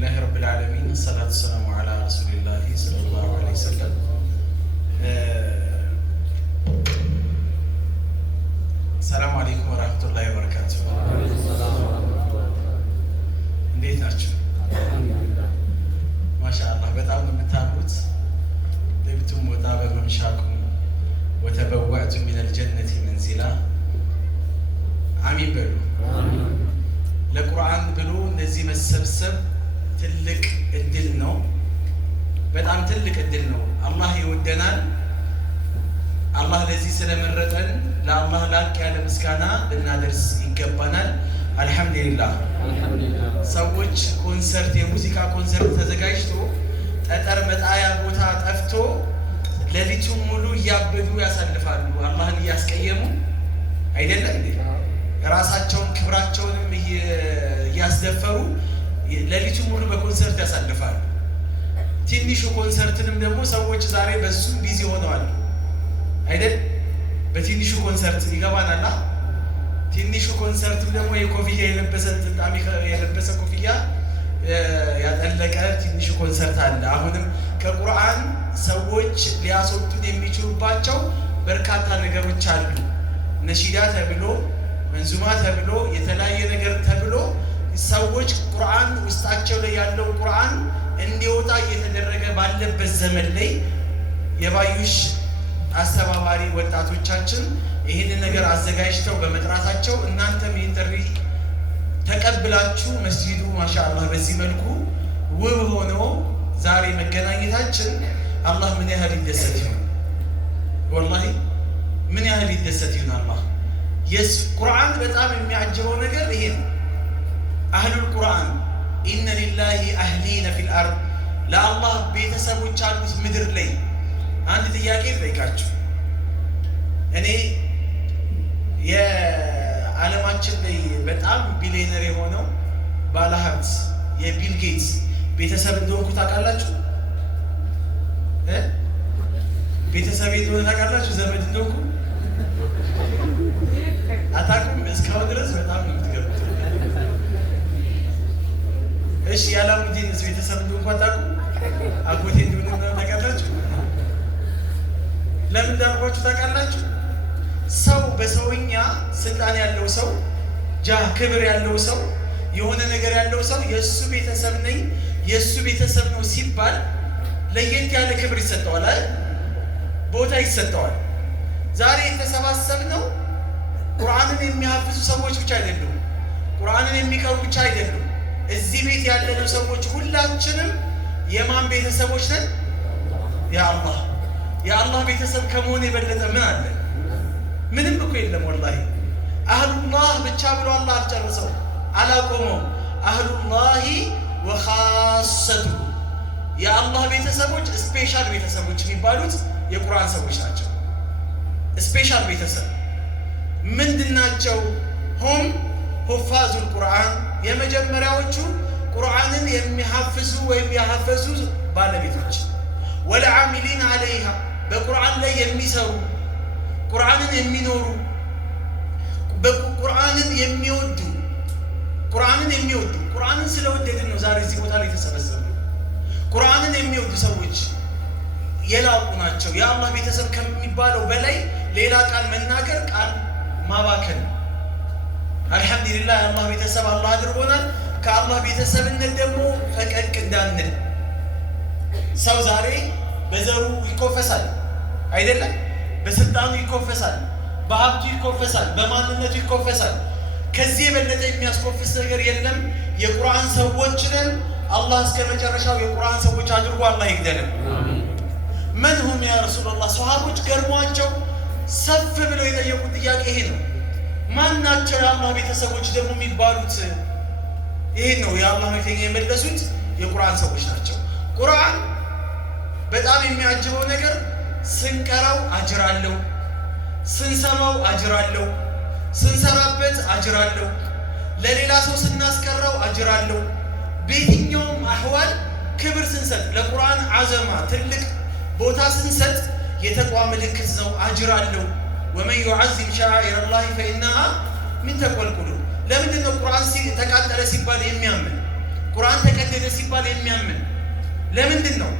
لله رب العالمين الصلاة والسلام على رسول الله صلى الله عليه وسلم السلام عليكم ورحمة الله وبركاته እንዴት ናችሁ? ማሻአላህ በጣም ነው የምታምሩት። طبتم وطاب ممشاكم وتبوأتم من الجنة منزلا አሚን በሉ። ለቁርአን ብሎ እንደዚህ መሰብሰብ ትልቅ እድል ነው። በጣም ትልቅ እድል ነው። አላህ ይወደናል። አላህ ለዚህ ስለመረጠን ለአላህ ላቅ ያለ ምስጋና ልናደርስ ይገባናል። አልሐምዱሊላህ። ሰዎች ኮንሰርት የሙዚቃ ኮንሰርት ተዘጋጅቶ ጠጠር መጣያ ቦታ ጠፍቶ ሌሊቱን ሙሉ እያበዱ ያሳልፋሉ። አላህን እያስቀየሙ አይደለም እንዴ? ራሳቸውን ክብራቸውንም እያስደፈሩ ሌሊቱን ሙሉ በኮንሰርት ያሳልፋሉ። ትንሹ ኮንሰርትንም ደግሞ ሰዎች ዛሬ በሱ ቢዚ ሆነዋል አይደል? በትንሹ ኮንሰርት ይገባናል። ትንሹ ኮንሰርት ደግሞ የኮፍያ የለበሰ ጥምጣም የለበሰ ኮፍያ ያጠለቀ ትንሹ ኮንሰርት አለ። አሁንም ከቁርአን ሰዎች ሊያስወጡን የሚችሉባቸው በርካታ ነገሮች አሉ። ነሺዳ ተብሎ መንዙማ ተብሎ የተለያየ ነገር ተብሎ ሰዎች ቁርአን ውስጣቸው ላይ ያለው ቁርአን እንዲወጣ እየተደረገ ባለበት ዘመን ላይ የባዩሽ አስተባባሪ ወጣቶቻችን ይህንን ነገር አዘጋጅተው በመጥራታቸው እናንተም ይህን ጥሪ ተቀብላችሁ መስጂዱ ማሻአላህ በዚህ መልኩ ውብ ሆኖ ዛሬ መገናኘታችን አላህ ምን ያህል ይደሰት ይሆን? ወላሂ ምን ያህል ይደሰት ይሆን? አላህ ቁርአን በጣም የሚያጅበው ነገር ይሄ ነው። አህሉል ቁርአን ኢነ ሊላሂ አህሊነ ፊል አርድ፣ ለአላህ ቤተሰቦች አሉት ምድር ላይ። አንድ ጥያቄ ልጠይቃችሁ። እኔ የዓለማችን ላይ በጣም ቢሊየነር የሆነው ባለሀብት የቢል ጌትስ ቤተሰብ እንደሆንኩ ታውቃላችሁ? ቤተሰብ እንደሆነ ታውቃላችሁ? ዘመድ እንደሆንኩ አታውቁም? እስካሁን ድረስ በጣም ነው የምትገቡት። እሺ የአላሙዲንስ ቤተሰብ እንደሆንኩ አታውቁም? አጎቴ እንደሆነ ታውቃላችሁ? ለምን እንዳልኳችሁ ታውቃላችሁ? ሰው በሰውኛ ስልጣን ያለው ሰው ክብር ያለው ሰው የሆነ ነገር ያለው ሰው የእሱ ቤተሰብ ነኝ የእሱ ቤተሰብ ነው ሲባል ለየት ያለ ክብር ይሰጠዋል አይደል? ቦታ ይሰጠዋል። ዛሬ የተሰባሰብነው ቁርአንን የሚያፍዙ ሰዎች ብቻ አይደሉም፣ ቁርአንን የሚቀሩ ብቻ አይደሉም። እዚህ ቤት ያለነው ሰዎች ሁላችንም የማን ቤተሰቦች ነን? የአላህ የአላህ ቤተሰብ ከመሆን የበለጠ ምን አለ? ምንም እኮ የለም። ወላሂ አህሉላህ ብቻ ብሎ አላህ አልጨርሰው አላቆመው። አህሉላሂ ወኻሰቱሁ፣ የአላህ ቤተሰቦች ስፔሻል ቤተሰቦች የሚባሉት የቁርአን ሰዎች ናቸው። ስፔሻል ቤተሰብ ምንድን ናቸው? ሁም ሁፋዙል ቁርአን፣ የመጀመሪያዎቹ ቁርአንን የሚሐፍዙ ወይም ያሐፈዙ ባለቤቶች። ወልዓሚሊን አለይሃ፣ በቁርአን ላይ የሚሰሩ ቁርአንን የሚኖሩ ቁርአንን የሚወዱ ቁርአንን ስለወደድን ነው ዛሬ እዚህ ቦታ ላይ የተሰበሰቡ። ቁርአንን የሚወዱ ሰዎች የላቁ ናቸው። የአላህ ቤተሰብ ከሚባለው በላይ ሌላ ቃል መናገር ቃል ማባከን። አልሐምዱሊላህ የአላህ ቤተሰብ አላህ አድርጎናል። ከአላህ ቤተሰብነት ደግሞ ፈቀቅ እንዳንል። ሰው ዛሬ በዘሩ ይኮፈሳል አይደለም? በስልጣኑ ይኮፈሳል፣ በሀብቱ ይኮፈሳል፣ በማንነቱ ይኮፈሳል። ከዚህ የበለጠ የሚያስኮፍስ ነገር የለም። የቁርአን ሰዎች ነን። አላህ እስከ መጨረሻው የቁርአን ሰዎች አድርጎ አላህ ይግደልን። መን ሁም ያ ረሱላላህ? ሰሃቦች ገርሟቸው ሰፍ ብለው የጠየቁት ጥያቄ ይሄ ነው። ማን ናቸው የአላህ ቤተሰቦች ደግሞ የሚባሉት? ይሄ ነው የአላህ መልእክተኛ የመለሱት የቁርአን ሰዎች ናቸው። ቁርአን በጣም የሚያጅበው ነገር ስንቀራው አጅር አለው፣ ስንሰማው አጅር አለው፣ ስንሰራበት አጅር አለው፣ ለሌላ ሰው ስናስቀራው አጅር አለው። በየትኛውም አህዋል ክብር ስንሰጥ፣ ለቁርአን አዘማ ትልቅ ቦታ ስንሰጥ የተቋ ምልክት ነው፣ አጅር አለው። ወመን ዩዐዚም ሸዓኢረ ላሂ ፈኢነሃ ሚን ተቅወል ቁሉብ። ለምንድን ነው ቁርአን ተቃጠለ ሲባል የሚያምን? ቁርአን ተቀደደ ሄደ ሲባል የሚያምን ለምንድን ነው?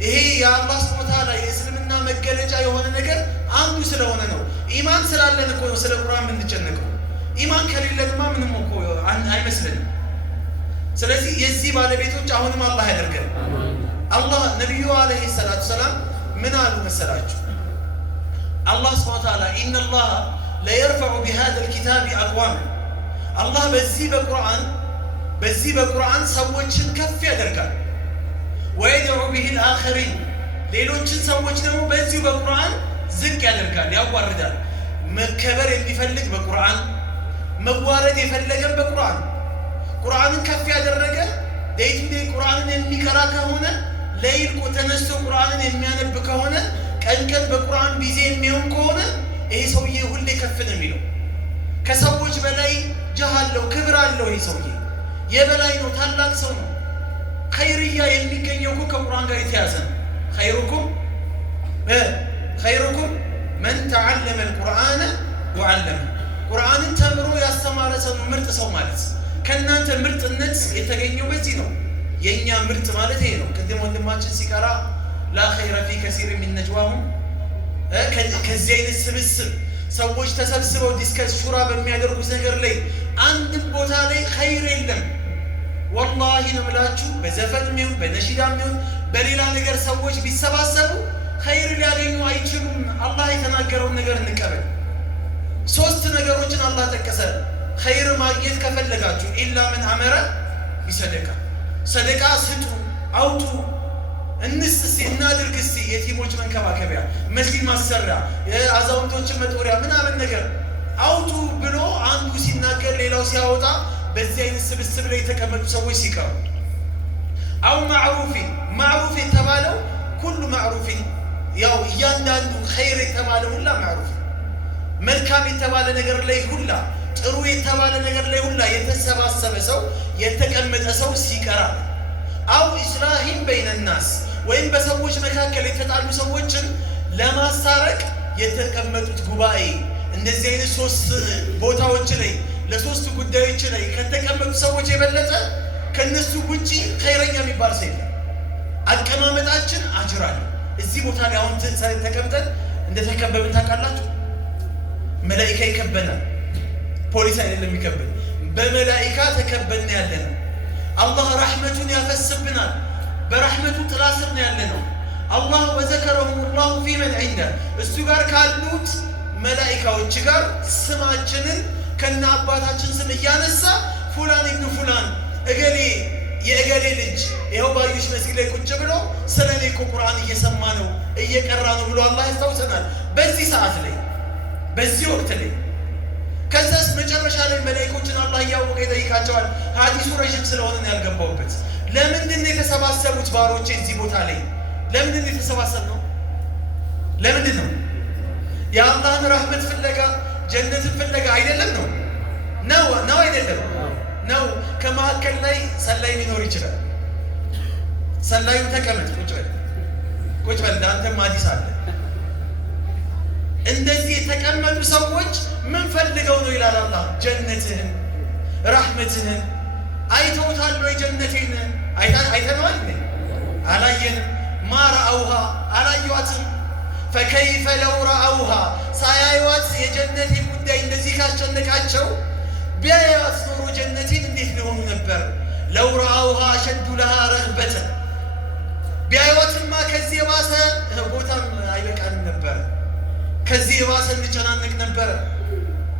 ይሄ የአላህ ሱብሓነሁ ወተዓላ የእስልምና መገለጫ የሆነ ነገር አንዱ ስለሆነ ነው። ኢማን ስላለን እኮ ነው ስለ ቁርአን የምንጨነቀው። ኢማን ከሌለንማ ምንም እኮ አይመስልንም። ስለዚህ የዚህ ባለቤቶች አሁንም አላህ ያደርገን። አላህ ነቢዩ አለይሂ ሰላቱ ሰላም ምን አሉ መሰላችሁ? አላህ ሱብሓነሁ ወተዓላ ኢነላህ ለየርፈዑ ቢሃዘል ኪታቢ አቅዋም፣ አላህ በዚህ በቁርአን ሰዎችን ከፍ ያደርጋል። ወየድዑ ቢሂል አኸሪን፣ ሌሎችን ሰዎች ደግሞ በዚሁ በቁርአን ዝቅ ያደርጋል፣ ያዋርዳል። መከበር የሚፈልግ በቁርአን መዋረድ የፈለገን በቁርአን ቁርአንን ከፍ ያደረገ ዴይቱ ዴይ ቁርአንን የሚቀራ ከሆነ ለይል ተነስቶ ቁርአንን የሚያነብ ከሆነ ቀን ቀን በቁርአን ቢዚ የሚሆን ከሆነ ይሄ ሰውዬ ሁሌ ከፍ ነው የሚለው። ከሰዎች በላይ ጃህ አለው፣ ክብር አለው። ይሄ ሰውዬ የበላይ ነው፣ ታላቅ ሰው ነው። ኸይርያ የሚገኘው እኮ ከቁርአን ጋር የተያዘ ነው። ኸይሩኩም መን ተዓለመ አልቁርአነ ወዓለመ፣ ቁርአንን ተምሮ ያስተማረ ሰው ምርጥ ሰው ማለት። ከእናንተ ምርጥነት የተገኘው በዚህ ነው። የእኛ ምርጥ ማለት ይሄ ነው። ቅድም ወንድማችን ሲቀራ ላ ኸይረ ፊ ከሲር ሚን ነጅዋሁም፣ ከዚህ አይነት ስብስብ ሰዎች ተሰብስበው ዲስከስ ሹራ በሚያደርጉት ነገር ላይ አንድም ቦታ ላይ ኸይር የለም። ወላሂ ነው የምላችሁ። በዘፈን ሚሆን በነሺዳ ሚሆን በሌላ ነገር ሰዎች ቢሰባሰቡ ኸይር ሊያገኙ አይችሉም። አላህ የተናገረውን ነገር እንቀበል። 3 ነገሮችን አላህ ጠቀሰ። ኸይር ማግኘት ከፈለጋችሁ ኢላ ምን አመረ ቢሰደቃ፣ ሰደቃ ስጡ፣ አውጡ፣ እንስጥ፣ እናድርግ። እስቲ የቲሞች መንከባከቢያ፣ መስጊድ ማሰሪያ፣ የአዛውንቶችን መጦሪያ ምናምን ነገር አውጡ ብሎ አንዱ ሲናገር ሌላው ሲያወጣ በዚህ አይነት ስብስብ ላይ የተቀመጡ ሰዎች ሲቀሩ፣ አው ማዕሩፊን፣ ማዕሩፍ የተባለው ሁሉ ማዕሩፊን፣ ያው እያንዳንዱ ኸይር የተባለ ሁላ ማዕሩፍ፣ መልካም የተባለ ነገር ላይ ሁላ፣ ጥሩ የተባለ ነገር ላይ ሁላ የተሰባሰበ ሰው የተቀመጠ ሰው ሲቀራ፣ አው ኢስላሂን በይነ ናስ፣ ወይም በሰዎች መካከል የተጣሉ ሰዎችን ለማስታረቅ የተቀመጡት ጉባኤ። እንደዚህ አይነት 3 ቦታዎች ላይ ለ3 ጉዳዮች ላይ ከተቀመጡ ሰዎች የበለጠ ከነሱ ውጪ ኸይረኛ የሚባል ሰው የለም። አቀማመጣችን አጅር አለ። እዚህ ቦታ ላይ አሁን ተቀምጠን እንደተከበብን ታውቃላችሁ። መላኢካ ይከበናል። ፖሊስ አይደለም የሚከበን፣ በመላኢካ ተከበን ያለነው። አላህ ረሕመቱን ያፈስብናል። በረሕመቱ ጥላ ስር ነው ያለነው። አላህ ወዘከረሁም ላሁ ፊመን ዒንደ፣ እሱ ጋር ካሉት መላኢካዎች ጋር ስማችንን ከነ አባታችን ስም እያነሳ ፉላን ኢብኑ ፉላን እገሌ የእገሌ ልጅ ይኸው ባዩሽ መስጊድ ላይ ቁጭ ብሎ ስለ እኔ እኮ ቁርአን እየሰማ ነው እየቀራ ነው ብሎ አላህ ያስታውሰናል። በዚህ ሰዓት ላይ በዚህ ወቅት ላይ ከዛስ መጨረሻ ላይ መላኢኮችን አላህ እያወቀ ይጠይቃቸዋል። ሀዲሱ ረዥም ስለሆነ ነው ያልገባሁበት። ለምንድን ነው የተሰባሰቡት ባሮቼ እዚህ ቦታ ላይ? ለምንድን ነው የተሰባሰብነው? ለምንድን ነው? የአላህን ረህመት ፍለጋ ጀነትን ፍለጋ አይደለም? ነው አይደለም? ነው። ከመካከል ላይ ሰላይ ሊኖር ይችላል። ሰላዩ ተቀመጥ፣ ቁጭ በል አንተም አዲስ አለ። እንደዚህ የተቀመጡ ሰዎች ምን ፈልገው ነው ይላል አላህ? ጀነትህን፣ ረህመትህን አይተውታል ወይ? ጀነቴን አይተነዋል? አላየንም። ማ ረአውሃ አላዩዋትም። ፈከይፈ ለው ረአውሃ ሳያዩዋት የጀነቴ ጉዳይ እንደዚህ ካስጨነቃቸው ቢያዩዋት ኖሮ ጀነቴን እንዴት ሊሆኑ ነበር? ለው ረአውሃ አሸዱ ለሃ ረግበተን፣ ቢያዩዋትማ ከዚህ የባሰ ቦታም አይበቃንም ነበር፣ ከዚህ የባሰ እንጨናነቅ ነበረ።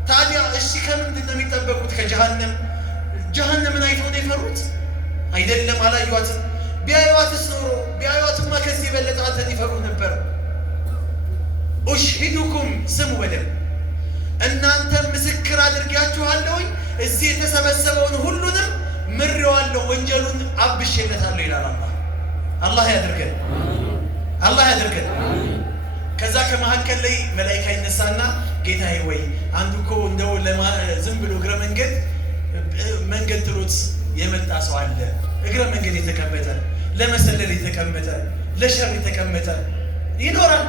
ታዲያ እሺ ከምንድን ነው የሚጠበቁት? ከጀሃነም። ጀሃነምን አይተው ነው የፈሩት? አይደለም፣ አላዩዋትም። ቢያዩዋትስ ኖሮ ቢያዩዋትማ ከዚህ የበለጠ አንተን ይፈሩ ነበር። ኡሽሂዱኩም፣ ስሙ በደንብ እናንተ ምስክር አድርጊያችኋለሁኝ እዚህ የተሰበሰበውን ሁሉንም ምሬዋለሁ፣ ወንጀሉን አብሼለታለሁ ይላል አላህ። አላህ ያድርገን፣ አላህ ያድርገን። ከዛ ከመካከል ላይ መላኢካ ይነሳና ጌታዬ ወይ አንዱ እኮ እንደው ዝም ብሎ እግረ መንገድ ጥሎት የመጣ ሰው አለ፣ እግረ መንገድ የተቀመጠ፣ ለመሰለል የተቀመጠ፣ ለሸር የተቀመጠ ይኖራል።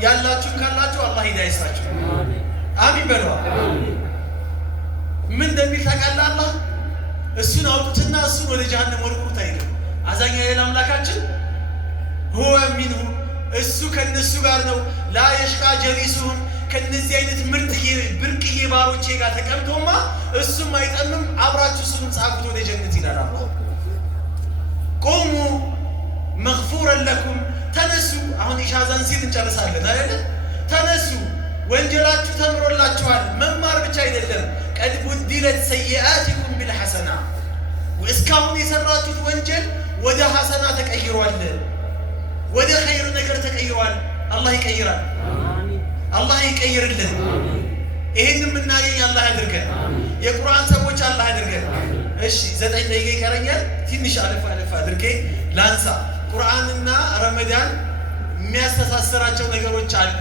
ያላችሁም ካላችሁ አላህ ሂዳያ ይስጣችሁ። አሚን በሉ። ምን እንደሚል ታውቃለህ? አላህ እሱን አውጡትና እሱን ወደ ጀሃነም ወርውሩት አይልም። አዛኛ የሌላ አምላካችን ሁወ ሚንሁ እሱ ከነሱ ጋር ነው። ላ የሽቃ ጀሊሱሁም ከነዚህ አይነት ምርጥዬ ብርቅዬ ባሮቼ ጋር ተቀምጦማ እሱም አይጠምም። አብራችሁ እሱንም ጻፉት ወደ ጀነት ይላል አላህ። ቁሙ መግፉረን ለኩም ተነሱ። አሁን ኢሻዛን ሲል እንጨርሳለን አይደል? ተነሱ ወንጀላችሁ ተምሮላችኋል። መማር ብቻ አይደለም። ቀድ ቡድለት ሰይአቲኩም ቢልሐሰና እስካሁን የሰራችሁት ወንጀል ወደ ሐሰና ተቀይሯል፣ ወደ ኸይር ነገር ተቀይሯል። አላህ ይቀይራል። አላህ ይቀይርልን። ይሄን የምናገኝ አላህ ያድርገን። የቁርአን ሰዎች አላህ ያድርገን። እሺ 9 ደቂቃ ይቀረኛል። ትንሽ አለፍ አድርጌ ላንሳ። ቁርአንና ረመዳን የሚያስተሳስራቸው ነገሮች አሉ።